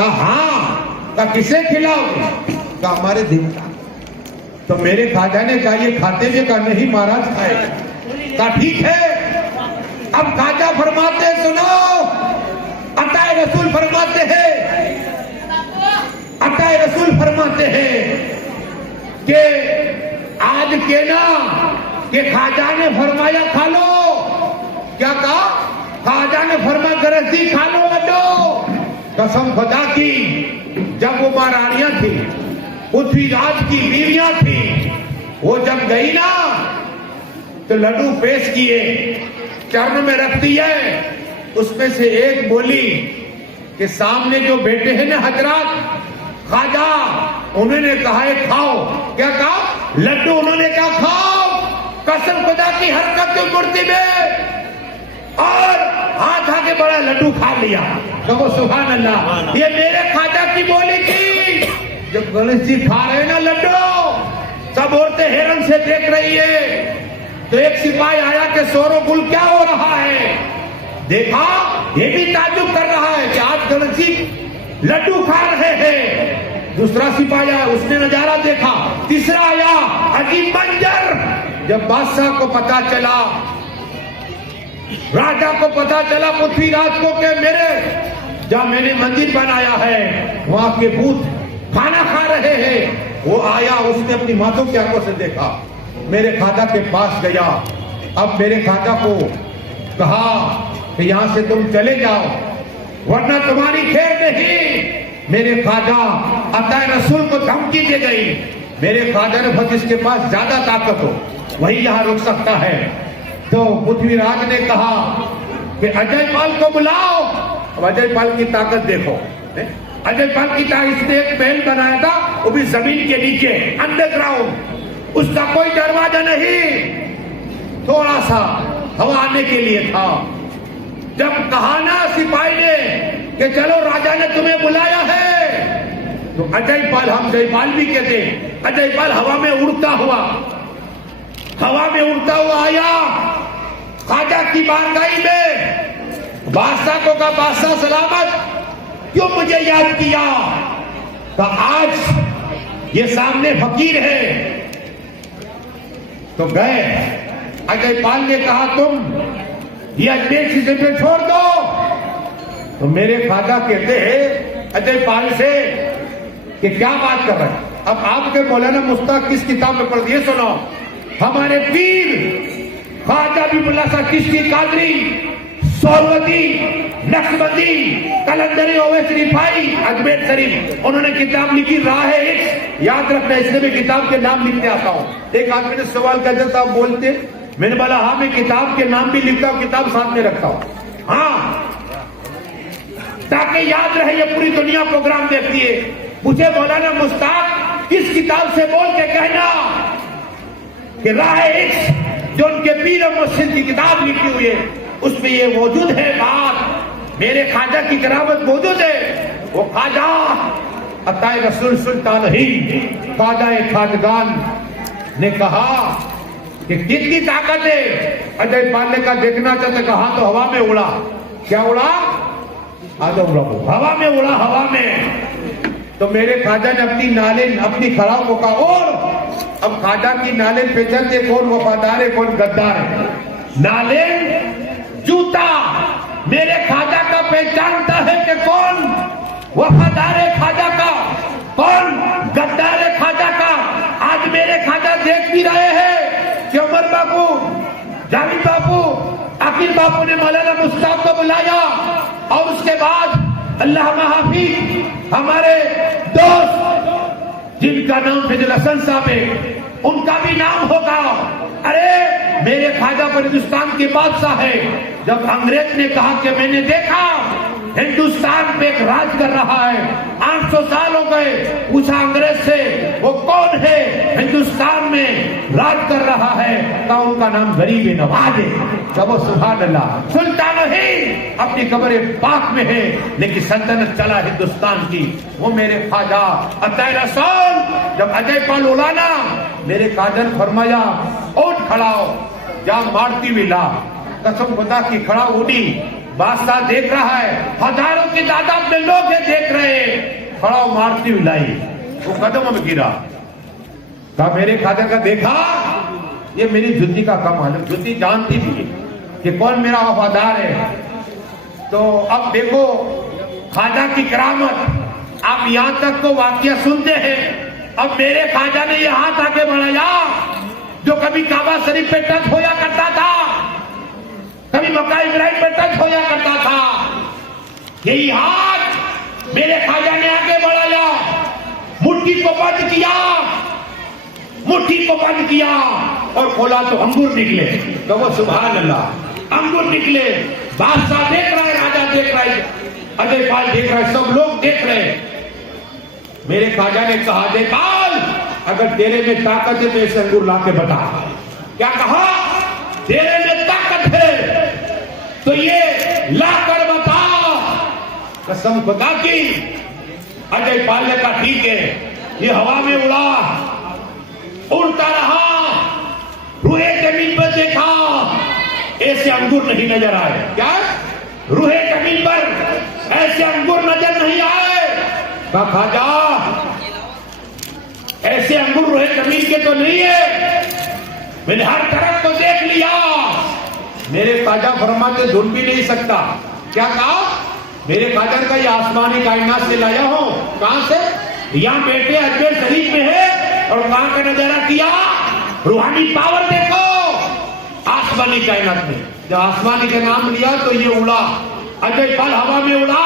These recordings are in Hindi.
कहा हाँ। कहा किसे खिलाओगे? कहा हमारे देवता। तो मेरे खाजा ने कहा ये खाते हुए? कहा नहीं महाराज खाए। कहा ठीक है। अब खाजा फरमाते हैं, सुनो, अताए रसूल फरमाते हैं, अताए रसूल फरमाते हैं कि आज के ना कि खाजा ने फरमाया खा लो। क्या कहा? खाजा ने फरमाया गरजी खा लो लड्डू। कसम खुदा की, जब वो महारानियां थी, पृथ्वीराज की बीवियां थी, वो जब गई ना तो लड्डू पेश किए, चरण में रख दिए। उसमें से एक बोली कि सामने जो बेटे हैं ना हजरत खाजा, उन्होंने कहा है खाओ। क्या कहा? लड्डू। उन्होंने कहा खाओ। कसम खुदा की हरकत की मूर्ति में और हाथ आगे बड़ा लड्डू खा लिया। कहो सुभान अल्लाह। ये मेरे खाजा की बोली थी। जब गणेश जी खा रहे ना लड्डू, सब औरतें हैरान से देख रही है। तो एक सिपाही आया कि सोरो गुल क्या हो रहा है? देखा, ये भी ताज्जुब कर रहा है कि आज गणेश जी लड्डू खा रहे हैं। दूसरा सिपाही आया, उसने नजारा देखा। तीसरा आया, अजीब मंजर। जब बादशाह को पता चला, राजा को पता चला, पृथ्वीराज को कि मेरे जहां मैंने मंदिर बनाया है वहां के भूत खाना खा रहे हैं। वो आया, उसने अपनी माथों की आंखों से देखा, मेरे खाजा के पास गया। अब मेरे खाजा को कहा कि यहां से तुम चले जाओ वरना तुम्हारी खैर नहीं। मेरे खाजा अताए रसूल को धमकी दे गई। मेरे खाजा ने बस जिसके पास ज्यादा ताकत हो वही यहां रुक सकता है। तो पृथ्वीराज ने कहा कि अजय पाल को बुलाओ। अब अजय पाल की ताकत देखो। अजय पाल की ताकत, इसने एक महल बनाया था, वो भी जमीन के नीचे अंडरग्राउंड। उसका कोई दरवाजा नहीं, थोड़ा सा हवा आने के लिए था। जब कहा ना सिपाही ने कि चलो राजा ने तुम्हें बुलाया है, तो अजय पाल, हम जयपाल भी कहते, अजय पाल हवा में उड़ता हुआ आया खाजा की बारगाही में। बादशाह को कहा बादशाह सलामत, क्यों मुझे याद किया? तो आज ये सामने फकीर है। तो गए, अजय पाल ने कहा तुम ये अजमेर की जमीन छोड़ दो। तो मेरे खाजा कहते हैं अजय पाल से कि क्या बात कर रहे हैं? अब आपके मौलाना मुश्ताक किस किताब में पढ़ दिए? सुनो, हमारे पीर ख्वाजा बिमुल्ला साहब चिश्ती कादरी सोहरवर्दी नक्शबंदी कलंदरी ओवैसी रिफाई अजमेर शरीफ, उन्होंने किताब लिखी राह इश्क। याद रखना, इसलिए मैं किताब के नाम लिखते आता हूँ। एक आदमी ने सवाल किया जब आप बोलते, मैंने बोला हाँ मैं किताब के नाम भी लिखता हूँ, किताब साथ में रखता हूँ, हाँ, ताकि याद रहे। ये पूरी दुनिया प्रोग्राम देखती है। मुझे मौलाना मुश्ताक इस किताब से बोल के कहना कि राह इश्क जो उनके पीर और मुर्शिद की किताब लिखी हुई है उसमें ये मौजूद है बात, मेरे खाजा की करामत मौजूद है। वो खाजा अताए रसूल सुल्तान हिंद खाजा खाजगान ने कहा कि कितनी ताकत है। अजय पाल ने कहा देखना चाहते, कहा तो हवा में उड़ा। क्या उड़ा? हवा में उड़ा, हवा में। तो मेरे खाजा ने अपनी नालिन अपनी खराब को कहा और अब खाजा की नालिन पे चलते कौन वफादार है कौन गद्दार है। नालिन जूता मेरे खाजा का पहचानता है कि कौन वफादार है खाजा का, कौन गद्दार है खाजा का। आज मेरे खाजा देख भी रहे हैं कि उमर बापू, जावेद बापू, आकिब बापू ने मौलाना मुश्ताक को बुलाया और उसके बाद अल्लाह महाफिज हमारे दोस्त जिनका नाम फैजुल हसन साहब है उनका भी नाम होगा। अरे मेरे खाजा पर हिंदुस्तान के बादशाह है। जब अंग्रेज ने कहा कि मैंने देखा हिंदुस्तान पे एक राज कर रहा है, 800 साल हो गए, पूछा अंग्रेज से वो कौन है हिंदुस्तान में राज कर रहा है, तो उनका नाम गरीब नवाज है। कहो सुभान अल्लाह। सुल्तान ही अपनी कब्र पाक में है लेकिन सल्तनत चला हिंदुस्तान की, वो मेरे खाजा अताए रसूल। जब अजय पाल उड़ाना मेरे खाजा ने फरमाया उठ खड़ाओ, जा मारती हुई ला। कसम खुदा की खड़ा उड़ी। बादशाह देख रहा है, हजारों की तादाद में लोग देख रहे हैं। खड़ा मारती हुई लाई, वो कदमों में गिरा। कहा मेरे खाजा का देखा, ये मेरी जुती का कमाल है। जुती जानती थी कि कौन मेरा वफादार है। तो अब देखो खाजा की करामत। आप यहां तक तो वाकया सुनते हैं। अब मेरे खाजा ने यह हाथ आगे बढ़ाया जो कभी काबा शरीफ पे टच होया करता था, कभी मक्का इब्राहिम पे टच होया करता था। यही हाथ मेरे खाजा ने आगे बढ़ाया, मुट्ठी को बंद किया, मुट्ठी को बंद किया और खोला तो अंगूर निकले। तो वो सुभान अल्लाह, अंगूर निकले। बादशाह देख रहा है, राजा देख रहा है, अजय पाल देख रहा है, सब लोग देख रहे हैं। मेरे खाजा ने कहा अजय पाल, अगर तेरे में ताकत है तो ऐसे अंगूर ला के बता। क्या कहा? तेरे में ताकत है तो ये ला कर बता। कसम खुदा की। अजय पाल ने कहा ठीक है। ये हवा में उड़ा, उड़ता रहा, रूहे जमीन पर देखा, ऐसे अंगूर नहीं नजर आए। क्या? रूहे जमीन पर ऐसे अंगूर नजर नहीं आए। कहा खाजा ऐसे अंगूर रूहे जमीन के तो नहीं है, मैंने हर तरफ तो देख लिया। मेरे खाजा फरमाते धुन भी नहीं सकता। क्या कहा? मेरे खाजा का ये आसमानी कायनात से लाया हो। कहां से? यहां बैठे अजमेर शरीफ में है और कहां का नजारा किया, रूहानी पावर देखो आसमानी कायनात में। जब आसमानी का नाम लिया तो ये उड़ा, अजय पाल हवा में उड़ा,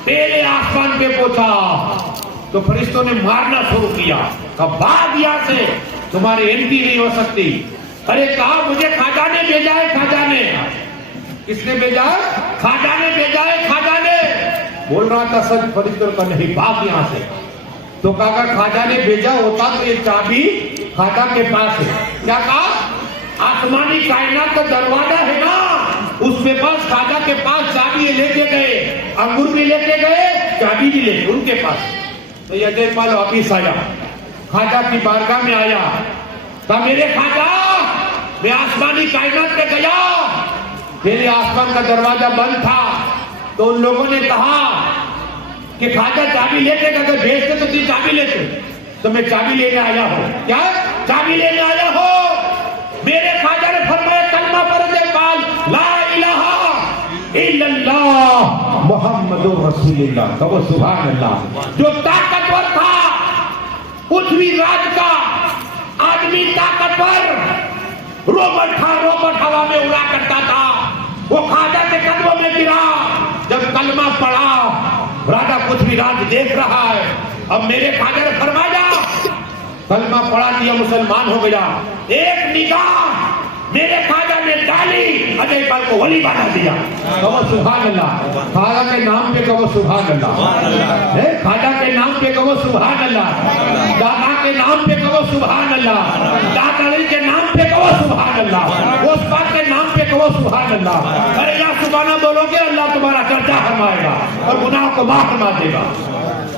पहले आसमान पे पहुंचा तो फरिश्तों ने मारना शुरू किया। कहा भाग यहां से, तुम्हारी एंट्री नहीं हो सकती। अरे कहा मुझे खाजा ने भेजा है, खाजा ने। किसने भेजा है? खाजा ने भेजा है, खाजा ने। बोल रहा था सच, फरिश्तों का नहीं, भाग यहां से। तो कहा खाजा ने भेजा होता तो ये चाबी खाजा के पास है। क्या कहा? आसमानी कायनात का दरवाजा है ना, उसके पास खाजा के पास चाबी लेके गए, अंगूर भी लेके गए, चाबी भी लेके उनके पास। तो ये अजय पाल वापिस आया, खाजा की बारगाह में आया। कहा मेरे खाजा, मैं आसमानी कायनात में गया, मेरे आसमान का दरवाजा बंद था। तो उन लोगों ने कहा कि खाजा चाबी लेके, अगर भेजते तो तुम चाबी लेते। तो मैं चाबी लेने आया हूं। क्या? चाबी लेने आया हो। मेरे खाजा ने फरमाया कलमा पढ़ दे पाल, ला इलाहा इल्लल्लाह मुहम्मदुर रसूलुल्लाह। कहो सुभान अल्लाह। जो ताकतवर था, पृथ्वी राज का आदमी ताकतवर, रोबोट था, रोबोट हवा में उड़ा करता था, वो खाजा के कदमों में गिरा। जब कलमा पढ़ा, राजा पृथ्वीराज देख रहा है। अब मेरे खाजा ने फरमाया, कलमा पढ़ा दिया, मुसलमान हो गया। एक निगाह मेरे खाजा ने डाली, अजय पाल को वली बना दिया। कहो सुभान अल्लाह। खाजा के नाम पे कहो सुभान अल्लाह। खाजा के नाम पे कहो सुभान अल्लाह। दादा के नाम पे कहो सुभान अल्लाह। दादाजी के नाम पे कहो सुभान अल्लाह। उस बात के नाम पे कहो सुभान अल्लाह। अरे या सुभाना बोलोगे, अल्लाह तुम्हारा चर्चा फरमाएगा और गुनाह को माफ फरमा देगा।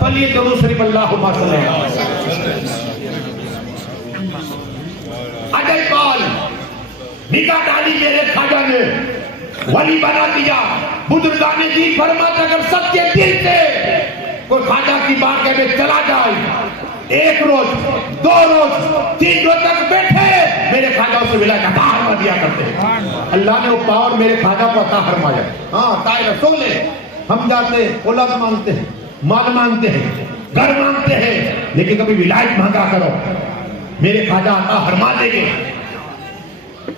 पढ़िए दरूद शरीफ, अल्लाहुम्मा सल्ली। अजय पाल निगाह डाली, मेरे खाजा ने वली बना दिया। बुजुर्गाने जी फरमाते अगर सच्चे दिल से कोई खाजा की बारगाह में चला जाए, एक रोज, 2 रोज, 3 रोज तक बैठे, मेरे खाजा उसे विलायत अता फरमा दिया करते। अल्लाह ने वो पावर मेरे खाजा को अता फरमाया। हाँ ताए रसूल है, हम जाते औलाद मांगते हैं, माल मांगते हैं, घर मांगते हैं, लेकिन कभी विलायत मांगा करो, मेरे खाजा अता फरमा देंगे।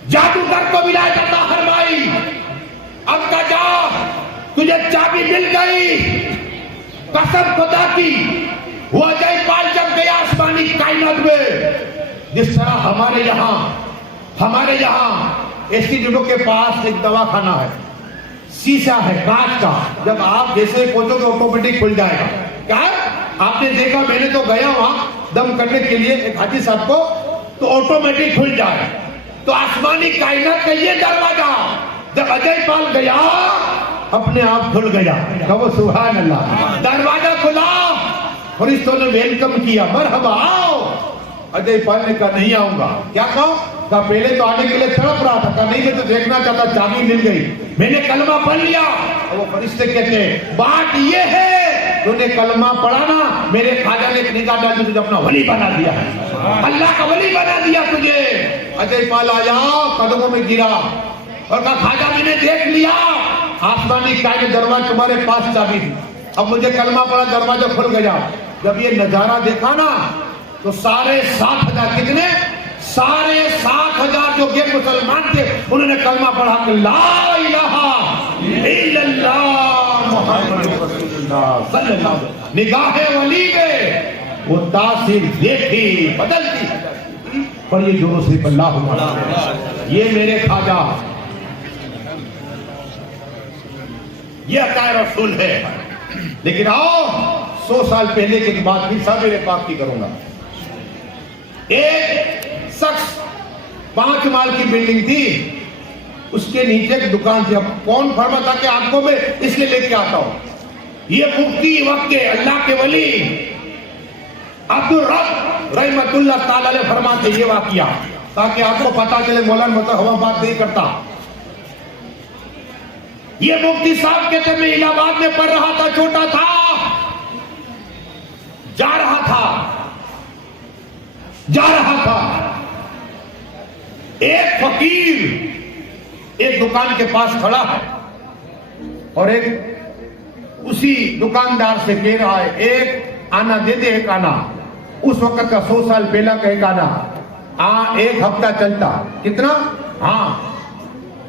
जादूगर को विलायत अता फरमाई। अब का जा, तुझे चाबी मिल गई। कसम खुदा की, वो अजय पाल जब गया आसमानी कायनात में, जिस तरह हमारे यहाँ एसटीडीओ के पास एक दवाखाना है, शीशा है कांच का, जब आप जैसे पहुंचोगे ऑटोमेटिक खुल जाएगा। क्या आपने देखा? मैंने तो गया वहां दम करने के लिए एक हाजी साहब को, तो ऑटोमेटिक खुल जाए। तो आसमानी कायनात का ये दरवाजा जब अजय पाल गया, अपने आप खुल गया। कहो सुभान अल्लाह। दरवाजा खुला, फरिश्तों ने वेलकम किया, मरहबा आओ। अजय पाल ने कहा नहीं आऊंगा। क्या कहो? कहा पहले तो आने के लिए तड़प रहा था, कहा नहीं मैं तो देखना चाहता, चाबी मिल गई, मैंने कलमा पढ़ लिया। और वो फरिश्ते कहते हैं बात ये है तूने कलमा पढ़ा ना, मेरे खाजा ने एक निगाह डाल के तुझे अपना वली बना दिया है, अल्लाह का वली बना दिया तुझे। अजय पाल आया, कदमों में गिरा और कहा खाजा मैंने देख लिया, आसमानी कायदे दरवाजा तुम्हारे पास चाबी थी, अब मुझे कलमा पड़ा, दरवाजा खुल गया। जब ये नजारा देखा ना तो 7,500 कितने 7,500 जो गैर मुसलमान थे उन्होंने कलमा पढ़ा कि ला इलाहा इल्लल्लाह मुहम्मद रसूलुल्लाह सल्लल्लाहु अलैहि वसल्लम। निगाहे वली में वो तासीर देखी बदलती। पर ये जोरों से अल्लाह अकबर, ये मेरे खाजा, ये अता रसूल है। लेकिन आओ 100 साल पहले की बात भी सवेरे पाक की करूंगा। एक शख्स 5 माल की बिल्डिंग थी, उसके नीचे एक दुकान थी। अब कौन फरमाता कि आंखों में इसलिए लेके आता हूं, ये मुफ्ती वक्त के अल्लाह के वली अब्दुल रब रहमतुल्लाह ताला अलैह फरमाते ये वाकया, ताकि आपको पता चले मौलाना मतलब हवा बात नहीं करता। ये मुफ्ती साहब के जब मैं इलाहाबाद में पढ़ रहा था, छोटा था, जा रहा था, एक फकीर एक दुकान के पास खड़ा है और एक उसी दुकानदार से कह रहा है एक आना दे दे, एक आना। उस वक्त का 100 साल पहला का एक आना एक हफ्ता चलता। कितना? हाँ,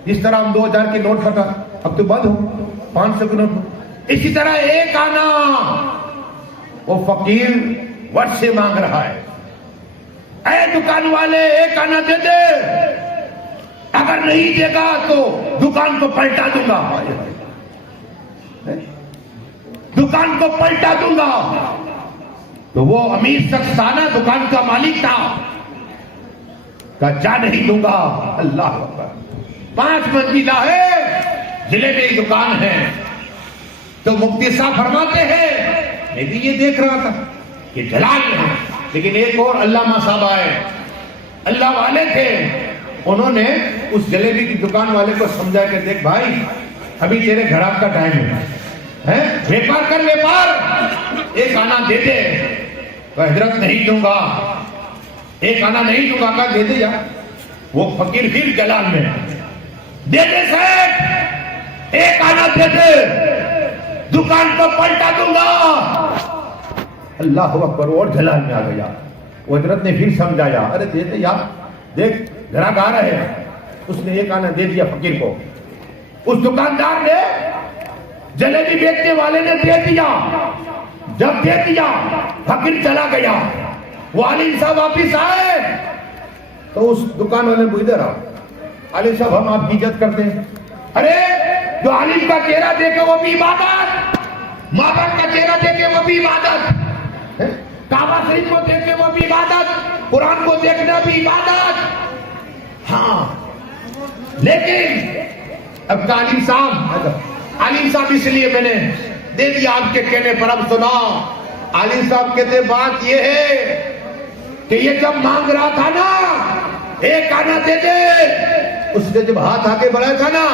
इस तरह हम 2000 के नोट फटा, अब तो बंद हो 500 के नोट। इसी तरह एक आना वो फकीर वर्ष से मांग रहा है, ऐ दुकान वाले एक आना दे दे, अगर नहीं देगा तो दुकान को पलटा दूंगा, दुकान को पलटा दूंगा। तो वो अमीर शख्स था ना, दुकान का मालिक था, का जा नहीं दूंगा। अल्लाह अकबर। 5 मंजिला है, जिलेबी की दुकान है। तो मुफ्ती साहब फरमाते हैं, मैं भी ये देख रहा था कि जलाल है, लेकिन एक और अल्लामा साहब आए, अल्लाह वाले थे, उन्होंने उस जलेबी की दुकान वाले को समझा के देख भाई अभी तेरे घरात का टाइम है, व्यापार कर व्यापार, एक आना दे दे। हजरत नहीं दूंगा, एक आना नहीं दूंगा, का दे दे यार। वो फकीर फिर जलाल में, दे दे सेठ, एक आना दे दे, दुकान को पलटा दूंगा। अल्लाह अकबर, और जलाल में आ गया। वो हजरत ने फिर समझाया, अरे दे दे यार, देख ग्राहक आ रहे हैं। उसने एक आना दे दिया फकीर को, उस दुकानदार ने, जलेबी बेचने वाले ने दे दिया। जब दे दिया फकीर चला गया। वो आलिम साहब वापिस आए तो उस दुकान वाले को, इधर आओ आलिम साहब, हम आपकी इज्जत करते हैं। अरे जो आलिम का चेहरा देखे वो भी इबादत, माँ बाप का चेहरा देखे वो भी इबादत, काबा शरीफ को देखे वो भी इबादत, कुरान को देखना भी इबादत। हाँ, लेकिन अब आलिम साहब इसलिए मैंने दे दिया आपके कहने पर। अब सुना, आलिम साहब कहते बात ये है कि ये जब मांग रहा था ना एक आना दे दे, उसने जब हाथ आके बढ़ाया था ना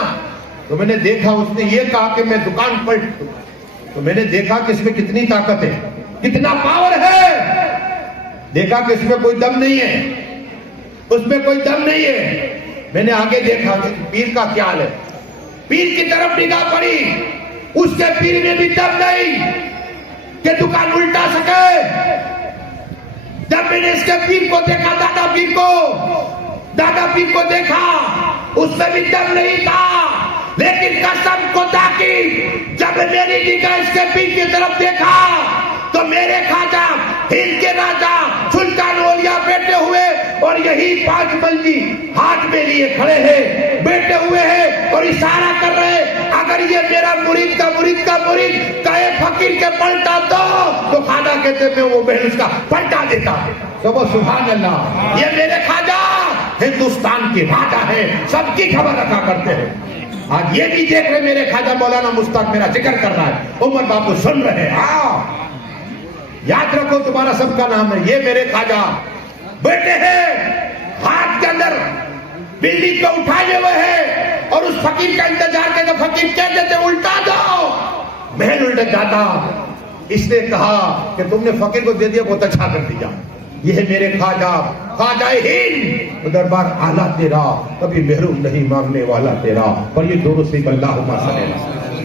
तो मैंने देखा, उसने ये कहा कि मैं दुकान पलट दूं। तो मैंने देखा कि इसमें कितनी ताकत है, कितना पावर है। देखा कि इसमें कोई दम नहीं है, उसमें कोई दम नहीं है। मैंने आगे देखा कि पीर का क्या हाल है, पीर की तरफ निगाह पड़ी, उसके पीर में भी दम नहीं कि दुकान उल्टा सके। जब मैंने इसके पीर को देखा, दादा पीर को देखा, उसमें भी दम नहीं था। लेकिन कसम खुदा की, जब मेरी निगाह इसके पीर की तरफ देखा तो मेरे खाजा हिंद के राजा सुल्तान औलिया बैठे हुए और यही 5 मंजी हाथ में लिए खड़े हैं, बैठे हुए हैं और इशारा कर रहे हैं। अगर ये मेरा मुरीद का कहे फकीर के पलटा तो खाजा कहते मैं वो बहन उसका पलटा देता। सुभान अल्लाह। ये मेरे खाजा हिंदुस्तान के राजा है, सबकी खबर रखा करते हैं। आज ये भी देख रहे मेरे खाजा मौलाना मुश्ताक मेरा जिक्र कर रहा है, उमर बाबू सुन रहे हैं। हाँ, याद रखो तुम्हारा सबका नाम है। ये मेरे खाजा बैठे हैं, हाथ के अंदर बिल्ली को उठाए हुए हैं और उस फकीर का इंतजार करके फकीर कह देते उल्टा दो, महल उल्ट जाता। इसने कहा कि तुमने फकीर को दे दिया, बहुत अच्छा कर दिया। ये है मेरे ख्वाजा, ख्वाजा हिंद, तो दरबार आला तेरा, कभी महरूम नहीं मांगने वाला तेरा। पर ये दोनों से अल्लाहुम्मा सल्ली